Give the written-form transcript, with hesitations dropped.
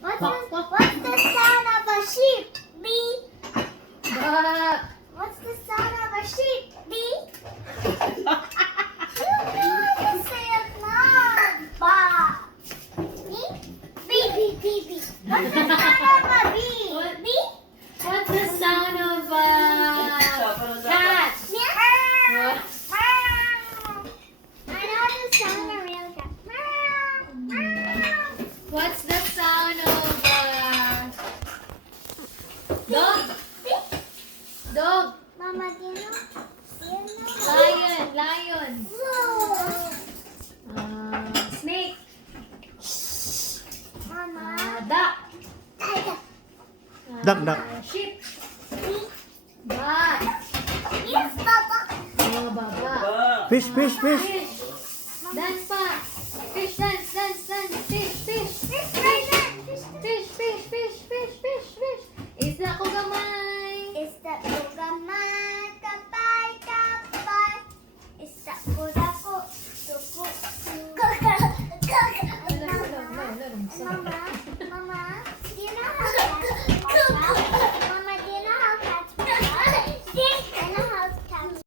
What's the sound of a sheep? B. Ba. What's the sound of a sheep? B. You gotta say it loud. Ba. B. B. B. B. What's the sound of a bee? What? B. What's the sound of a cat? Meow. I know the sound of a real cat. Meow. What's the sound of a dog? Dog. Mama, do you know? Lion. Snake. Mama. Duck. Duck. Sheep. Bat. Yes, Papa. Baba. Fish. Fish. Dance pa. Fish dance. Fish. Isda ko gamay. Is that